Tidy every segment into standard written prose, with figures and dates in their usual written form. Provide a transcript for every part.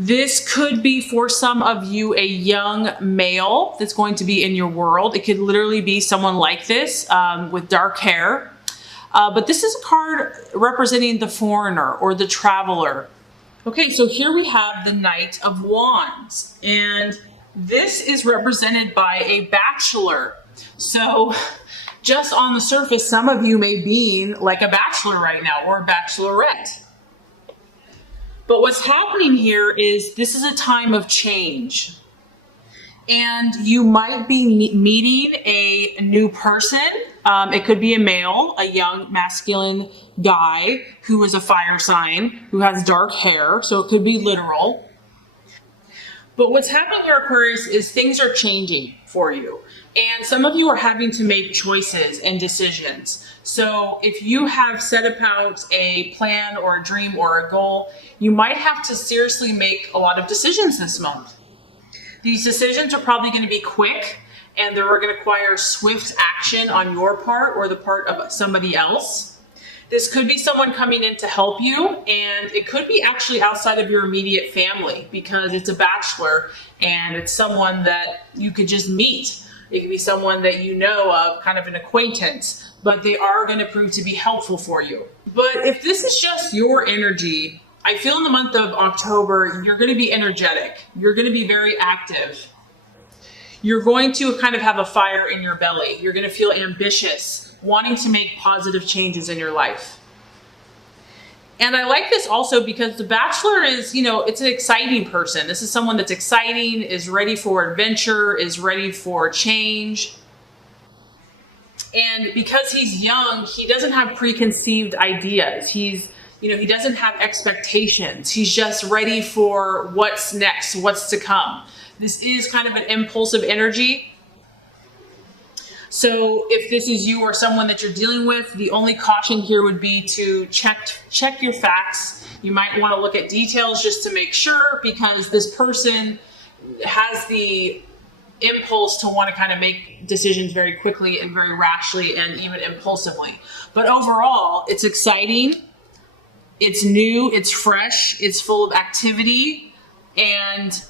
This could be for some of you a young male that's going to be in your world. It could literally be someone like this with dark hair. But this is a card representing the foreigner or the traveler. Okay, so here we have the Knight of Wands, and this is represented by a bachelor. So just on the surface, some of you may be like a bachelor right now or a bachelorette. But what's happening here is this is a time of change. And you might be meeting a new person. It could be a male, a young masculine guy who is a fire sign, who has dark hair. So it could be literal. But what's happening here, Aquarius, is things are changing for you. And some of you are having to make choices and decisions. So if you have set about a plan or a dream or a goal, you might have to seriously make a lot of decisions this month. These decisions are probably going to be quick, and they're going to require swift action on your part or the part of somebody else. This could be someone coming in to help you, and it could be actually outside of your immediate family because it's a bachelor and it's someone that you could just meet. It could be someone that you know of, kind of an acquaintance, but they are going to prove to be helpful for you. But if this is just your energy, I feel in the month of October, you're going to be energetic. You're going to be very active. You're going to kind of have a fire in your belly. You're going to feel ambitious, wanting to make positive changes in your life. And I like this also because the bachelor is, it's an exciting person. This is someone that's exciting, is ready for adventure, is ready for change. And because he's young, he doesn't have preconceived ideas. He doesn't have expectations. He's just ready for what's next, what's to come. This is kind of an impulsive energy. So if this is you or someone that you're dealing with, the only caution here would be to check your facts. You might want to look at details just to make sure, because this person has the impulse to want to kind of make decisions very quickly and very rashly and even impulsively. But overall, it's exciting. It's new, it's fresh, it's full of activity, and,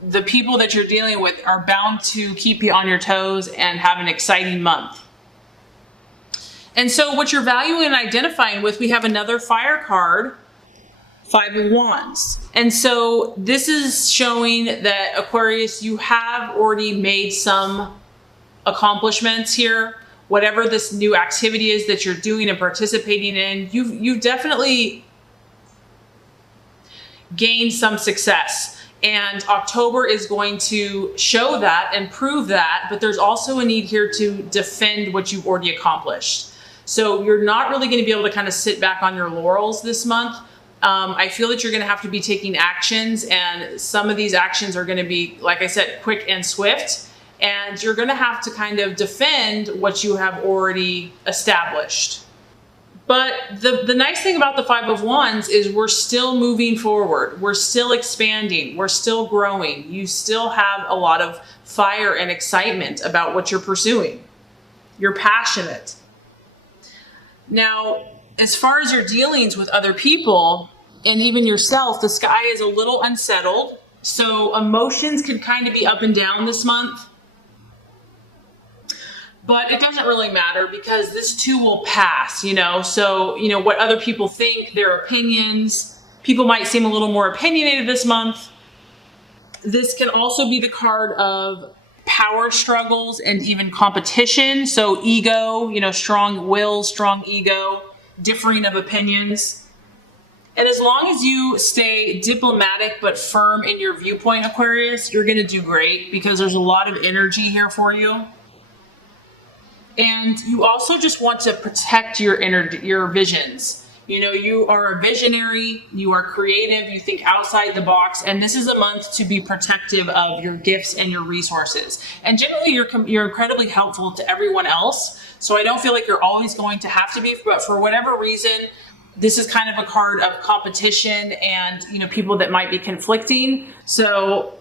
the people that you're dealing with are bound to keep you on your toes and have an exciting month. And so what you're valuing and identifying with, we have another fire card, Five of Wands. And so this is showing that, Aquarius, you have already made some accomplishments here. Whatever this new activity is that you're doing and participating in, you've definitely gained some success. And October is going to show that and prove that, but there's also a need here to defend what you've already accomplished. So you're not really going to be able to kind of sit back on your laurels this month. I feel that you're going to have to be taking actions, and some of these actions are going to be, like I said, quick and swift. And you're going to have to kind of defend what you have already established. But the nice thing about the Five of Wands is we're still moving forward. We're still expanding. We're still growing. You still have a lot of fire and excitement about what you're pursuing. You're passionate. Now, as far as your dealings with other people and even yourself, the sky is a little unsettled. So emotions can kind of be up and down this month. But it doesn't really matter because this too will pass, So, what other people think, their opinions. People might seem a little more opinionated this month. This can also be the card of power struggles and even competition. So ego, strong will, strong ego, differing of opinions. And as long as you stay diplomatic but firm in your viewpoint, Aquarius, you're going to do great because there's a lot of energy here for you. And you also just want to protect your visions. You are a visionary, you are creative, you think outside the box, and this is a month to be protective of your gifts and your resources. And generally, you're incredibly helpful to everyone else, so I don't feel like you're always going to have to be, but for whatever reason, this is kind of a card of competition and, people that might be conflicting. So,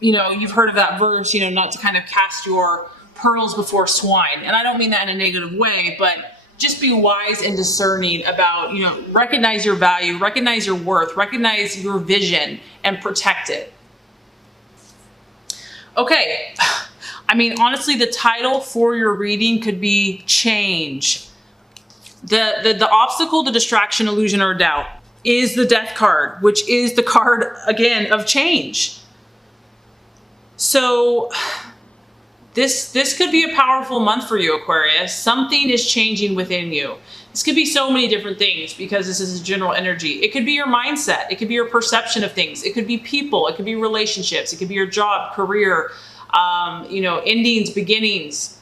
you've heard of that verse, not to kind of cast your pearls before swine. And I don't mean that in a negative way, but just be wise and discerning about, recognize your value, recognize your worth, recognize your vision, and protect it. Okay. I mean, honestly, the title for your reading could be change. The obstacle, the distraction, illusion, or doubt is the death card, which is the card, again, of change. So this could be a powerful month for you, Aquarius. Something is changing within you. This could be so many different things because this is a general energy. It could be your mindset. It could be your perception of things. It could be people. It could be relationships. It could be your job, career, endings, beginnings.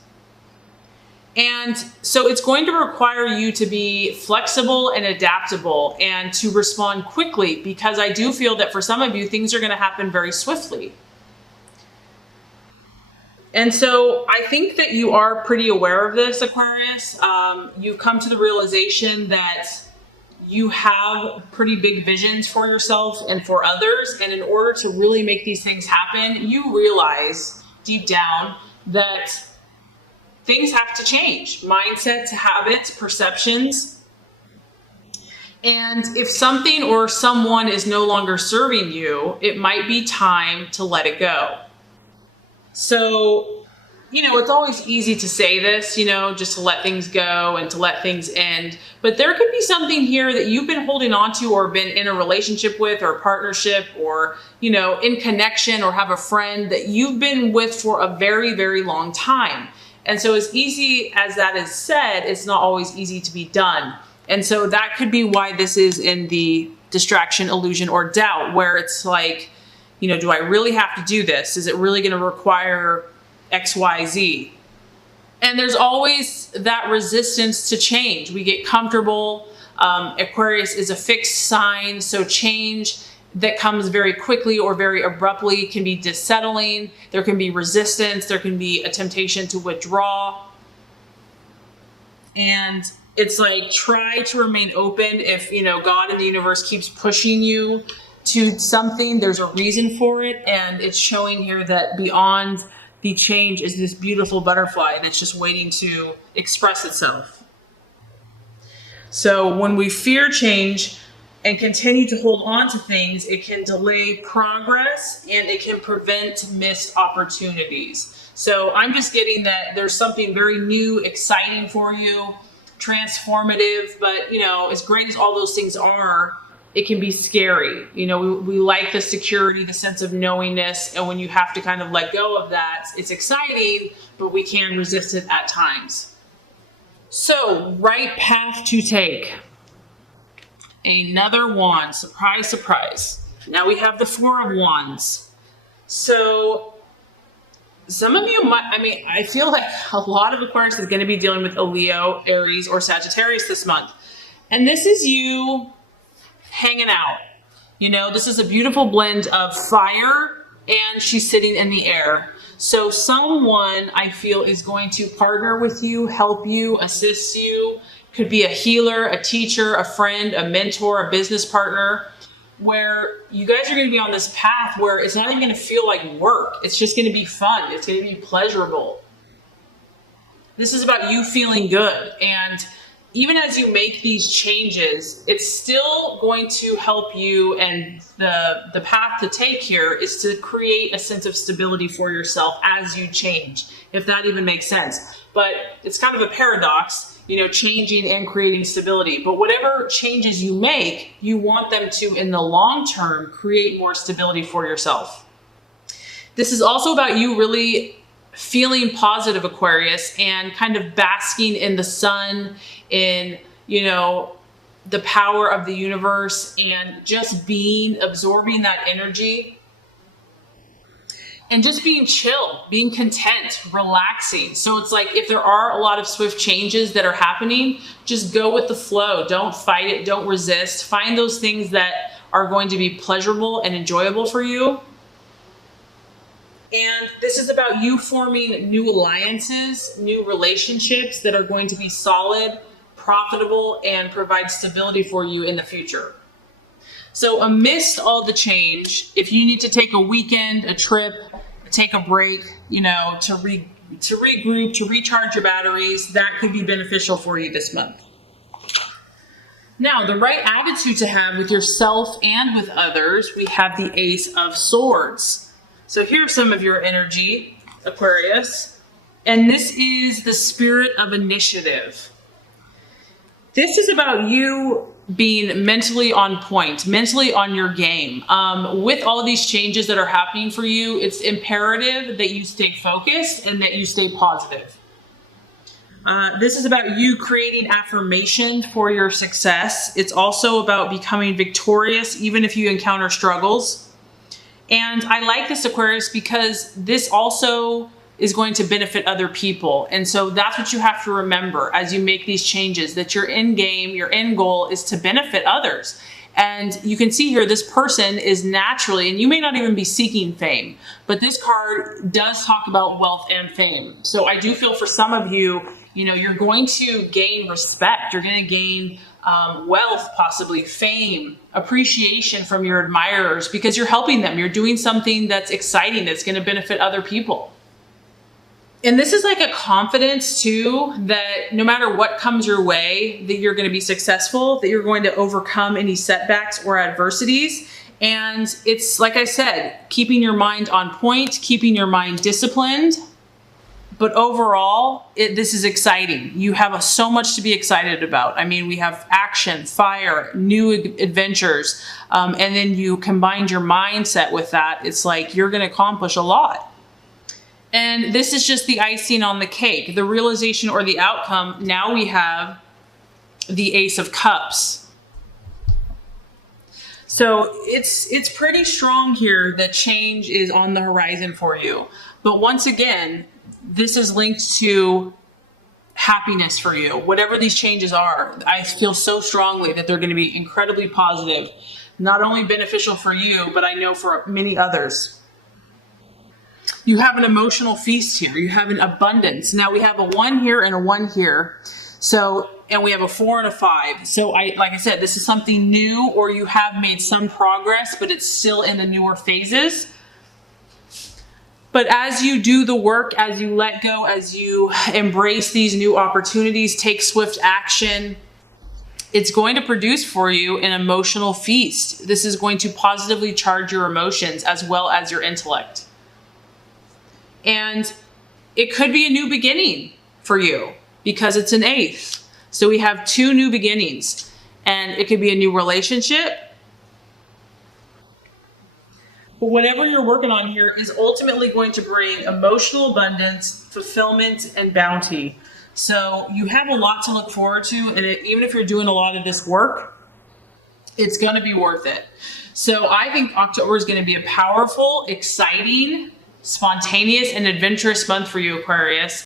And so it's going to require you to be flexible and adaptable and to respond quickly, because I do feel that for some of you, things are going to happen very swiftly. And so I think that you are pretty aware of this, Aquarius. You've come to the realization that you have pretty big visions for yourself and for others. And in order to really make these things happen, you realize deep down that things have to change. Mindsets, habits, perceptions. And if something or someone is no longer serving you, it might be time to let it go. So, it's always easy to say this, just to let things go and to let things end. But there could be something here that you've been holding on to or been in a relationship with or a partnership or, in connection or have a friend that you've been with for a very, very long time. And so as easy as that is said, it's not always easy to be done. And so that could be why this is in the distraction, illusion, or doubt, where it's like, do I really have to do this? Is it really going to require X, Y, Z? And there's always that resistance to change. We get comfortable. Aquarius is a fixed sign, so change that comes very quickly or very abruptly can be dissettling. There can be resistance. There can be a temptation to withdraw. And it's like, try to remain open. If, God and the universe keeps pushing you to something, there's a reason for it. And it's showing here that beyond the change is this beautiful butterfly that's just waiting to express itself. So when we fear change and continue to hold on to things, it can delay progress and it can prevent missed opportunities. So I'm just getting that there's something very new, exciting for you, transformative, but as great as all those things are, it can be scary. We like the security, the sense of knowingness. And when you have to kind of let go of that, it's exciting, but we can resist it at times. So, right path to take. Another wand. Surprise, surprise. Now we have the Four of Wands. So, some of you might, I feel like a lot of Aquarius is going to be dealing with a Leo, Aries, or Sagittarius this month. And this is you hanging out. This is a beautiful blend of fire and she's sitting in the air. So someone I feel is going to partner with you, help you, assist you. Could be a healer, a teacher, a friend, a mentor, a business partner, where you guys are going to be on this path where it's not even going to feel like work. It's just going to be fun. It's going to be pleasurable. This is about you feeling good. And even as you make these changes, it's still going to help you. And the path to take here is to create a sense of stability for yourself as you change, if that even makes sense. But it's kind of a paradox, changing and creating stability. But whatever changes you make, you want them to, in the long term, create more stability for yourself. This is also about you really feeling positive, Aquarius, and kind of basking in the sun, in, the power of the universe, and just absorbing that energy, and just being chill, being content, relaxing. So it's like, if there are a lot of swift changes that are happening, just go with the flow. Don't fight it. Don't resist. Find those things that are going to be pleasurable and enjoyable for you. And this is about you forming new alliances, new relationships that are going to be solid, profitable, and provide stability for you in the future. So amidst all the change, if you need to take a weekend, a trip, take a break, to to regroup, to recharge your batteries. That could be beneficial for you this month. Now, the right attitude to have with yourself and with others, we have the Ace of Swords. So here's some of your energy, Aquarius. And this is the spirit of initiative. This is about you being mentally on point, mentally on your game. With all of these changes that are happening for you, it's imperative that you stay focused and that you stay positive. This is about you creating affirmation for your success. It's also about becoming victorious, even if you encounter struggles. And I like this, Aquarius, because this also is going to benefit other people. And so that's what you have to remember as you make these changes, that your end game, your end goal is to benefit others. And you can see here, this person is naturally, and you may not even be seeking fame, but this card does talk about wealth and fame. So I do feel for some of you, you're going to gain respect. You're going to gain wealth, possibly fame, appreciation from your admirers because you're helping them. You're doing something that's exciting, that's going to benefit other people. And this is like a confidence too, that no matter what comes your way, that you're going to be successful, that you're going to overcome any setbacks or adversities. And it's, like I said, keeping your mind on point, keeping your mind disciplined. But overall, this is exciting. You have so much to be excited about. I mean, we have action, fire, new adventures. And then you combined your mindset with that. It's like you're going to accomplish a lot. And this is just the icing on the cake, the realization or the outcome. Now we have the Ace of Cups. So it's pretty strong here that change is on the horizon for you. But once again, this is linked to happiness for you. Whatever these changes are, I feel so strongly that they're going to be incredibly positive, not only beneficial for you, but I know for many others. You have an emotional feast here. You have an abundance. Now we have a 1 here and a 1 here. So, and we have a 4 and a 5. So like I said, this is something new, or you have made some progress, but it's still in the newer phases. But as you do the work, as you let go, as you embrace these new opportunities, take swift action, it's going to produce for you an emotional feast. This is going to positively charge your emotions as well as your intellect. And it could be a new beginning for you because it's an 8th. So we have 2 new beginnings, and it could be a new relationship. But whatever you're working on here is ultimately going to bring emotional abundance, fulfillment, and bounty. So you have a lot to look forward to. And even if you're doing a lot of this work, it's going to be worth it. So I think October is going to be a powerful, exciting, spontaneous, and adventurous month for you, Aquarius.